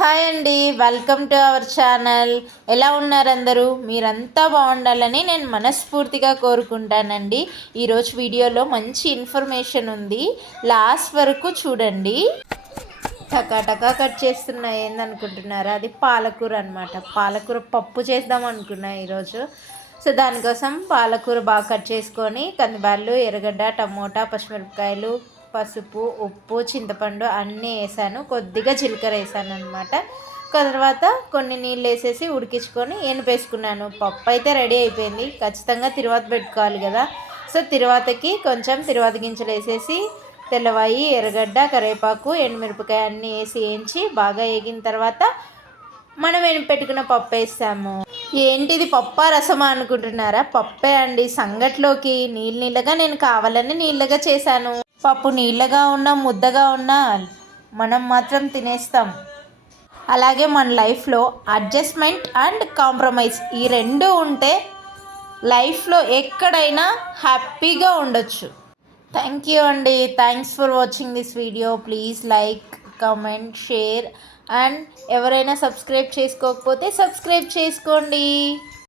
Hi అండి, welcome to our channel. ఎలా ఉన్నారు అందరూ? మీరంతా బాగుండాలని నేను మనస్ఫూర్తిగా కోరుకుంటానండి. ఈరోజు వీడియోలో మంచి ఇన్ఫర్మేషన్ ఉంది, లాస్ట్ వరకు చూడండి. టకా కట్ చేస్తున్నా, ఏందనుకుంటున్నారా? అది పాలకూర అనమాట. పాలకూర పప్పు చేద్దాం అనుకున్నా ఈరోజు. సో దానికోసం పాలకూర బాగా కట్ చేసుకొని కందిబ్యాళ్ళు, ఎర్రగడ్డ, టమోటా, పచ్చిమిరపకాయలు, పసుపు, ఉప్పు, చింతపండు అన్నీ వేసాను. కొద్దిగా జీలకర్ర వేసాను అనమాట. తర్వాత కొన్ని నీళ్ళు వేసేసి ఉడికించుకొని ఎనిపేసుకున్నాను. పప్పు అయితే రెడీ అయిపోయింది. ఖచ్చితంగా తిరువాత పెట్టుకోవాలి కదా. సో తిరువాతకి కొంచెం తిరువాత గింజలు వేసేసి తెల్లవాయి, ఎర్రగడ్డ, కరివేపాకు, ఎండుమిరపకాయ అన్నీ వేసి వేయించి బాగా వేగిన తర్వాత మనం పెట్టుకున్న పప్పు వేస్తాము. ఏంటిది పప్పా రసమా అనుకుంటున్నారా? పప్పే అండి. సంగట్లోకి నీళ్ళగా నేను కావాలని నీళ్ళగా చేశాను. పప్పు నీళ్ళగా ఉన్నా ముద్దగా ఉన్నా మనం మాత్రం తినేస్తాం. అలాగే మన లైఫ్లో అడ్జస్ట్మెంట్ అండ్ కాంప్రమైజ్ ఈ రెండు ఉంటే లైఫ్లో ఎక్కడైనా హ్యాపీగా ఉండొచ్చు. థ్యాంక్ యూ అండి. Thanks for watching this video. Please like, comment, share and ఎవరైనా సబ్స్క్రైబ్ చేసుకోకపోతే సబ్స్క్రైబ్ చేసుకోండి.